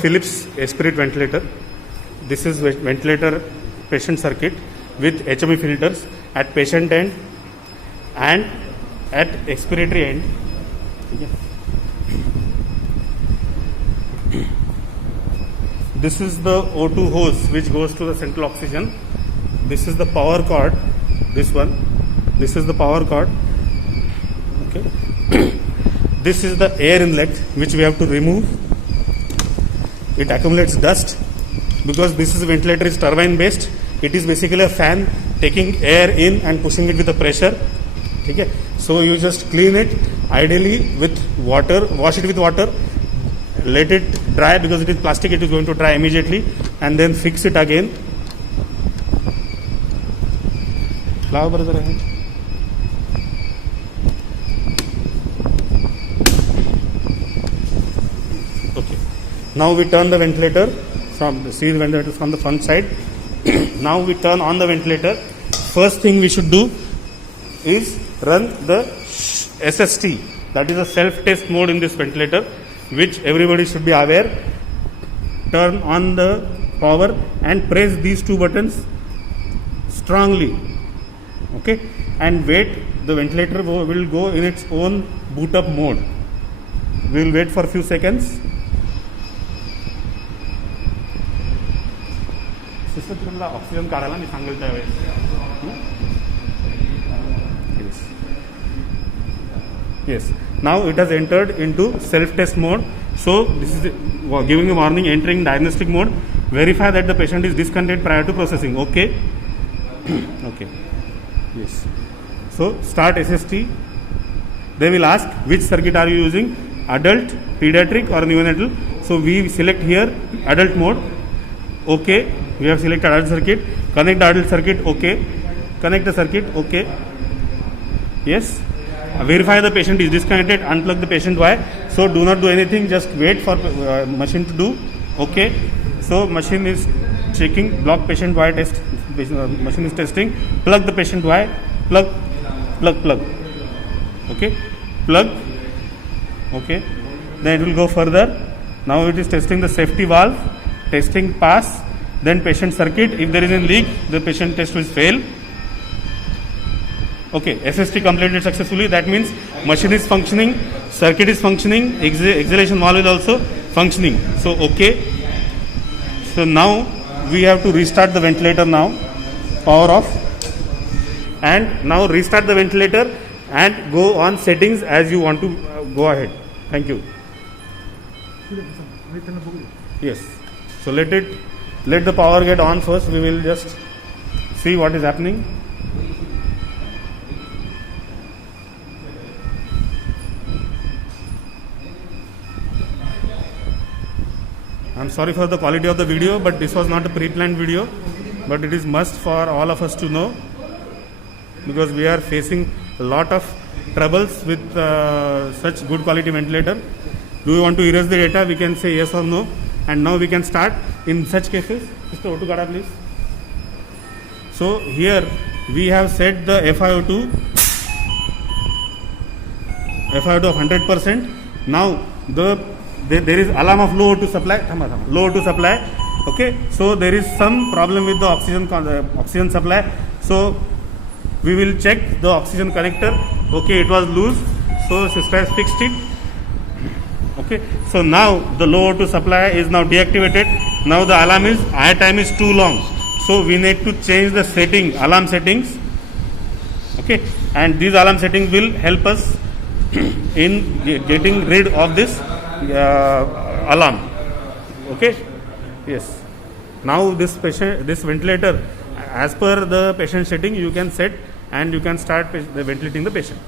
Philips Esprit ventilator. This is ventilator patient circuit with HME filters at patient end and at expiratory end. This is the O2 hose which goes to the central oxygen. This is the power cord. This one. This is the power cord. Okay. This is the air inlet which we have to remove. It accumulates dust because this is ventilator is turbine based. It is basically a fan taking air in and pushing it with the pressure. Okay. So you just clean it ideally with water. Wash it with water. Let it dry because it is plastic. It is going to dry immediately, and then fix it again. Okay. Now we turn the ventilator from the front side. Now we turn on the ventilator. First thing we should do is run the SST, that is a self-test mode in this ventilator, which everybody should be aware. Turn on the power and press these two buttons strongly. Okay, and wait. The ventilator will go in its own boot up mode. We will wait for a few seconds. Oxygen काढायला मी सांगेल त्यावेळेस. Yes. Now it has entered into self-test mode. So this is giving a warning, entering diagnostic mode. Verify that the patient is discontinued prior to processing. Okay. Okay. Yes. So start SST. They will ask which circuit are you using, adult, pediatric or neonatal. So we select here adult mode. Okay. We have selected adult circuit. Connect the adult circuit. Okay. Connect the circuit. Okay. Yes. Verify the patient is disconnected. Unplug the patient wire. So do not do anything. Just wait for machine to do. Okay. So machine is checking. Block patient wire test. Machine is testing. Plug the patient wire. Plug. Plug. Plug. Okay. Plug. Okay. Then it will go further. Now it is testing the safety valve. Testing pass. Then patient circuit. If there is a leak, the patient test will fail. Okay, SST completed successfully. That means machine is functioning, circuit is functioning, exhalation valve is also functioning. So okay. So now we have to restart the ventilator now. Power off. And now restart the ventilator and go on settings as you want to go ahead. Thank you. Yes. So let the power get on first. We will just see what is happening. I'm sorry for the quality of the video, but this was not a pre-planned video, but it is must for all of us to know, because we are facing a lot of troubles with such good quality ventilator. Do you want to erase the data? We can say yes or no, and now we can start. In such cases, Mr. O2 Kada, please. So here we have set the FiO2 of 100%. Now there is alarm of low O2 supply. Low O2 supply. Okay, so there is some problem with the oxygen supply. So we will check the oxygen connector. Okay, it was loose. So sister has fixed it. Okay, so now the low O2 supply is now deactivated. Now the alarm is time is too long. So we need to change the alarm settings. Okay, and these alarm settings will help us in getting rid of this alarm. Okay. Yes. Now this ventilator, as per the patient setting, you can set and you can start ventilating the patient.